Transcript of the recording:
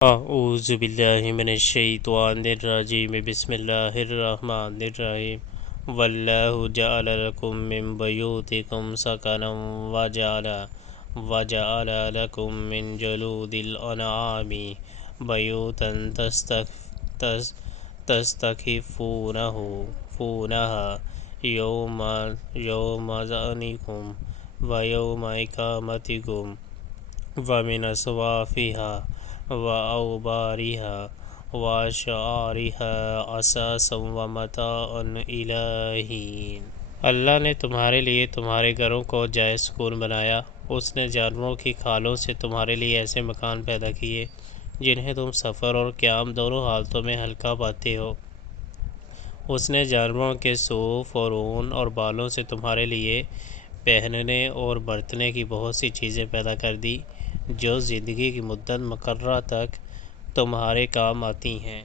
اعوذ باللہ من الشیطان الرجیم بسم اللہ الرحمن الرحیم واللہ جعل لکم من بیوتکم سکنا وجعل لکم من جلود الانعام بیوتا تستخفونها یوم ظعنکم ویوم اقامتکم ومن اصوافها وأوبارها وشعارها أساسا ومتاعا إلى حين۔ اللہ نے تمہارے لیے تمہارے گھروں کو جائے سکون بنایا۔ اس نے جانوروں کی کھالوں سے تمہارے لیے ایسے مکان پیدا کیے جنہیں تم سفر اور قیام دونوں حالتوں میں ہلکا پاتے ہو۔ اس نے جانوروں کے صوف اور اون اور بالوں سے تمہارے لیے پہننے اور برتنے کی بہت سی چیزیں پیدا کر دی جو زندگی کی مدت مقررہ تک تمہارے کام آتی ہیں۔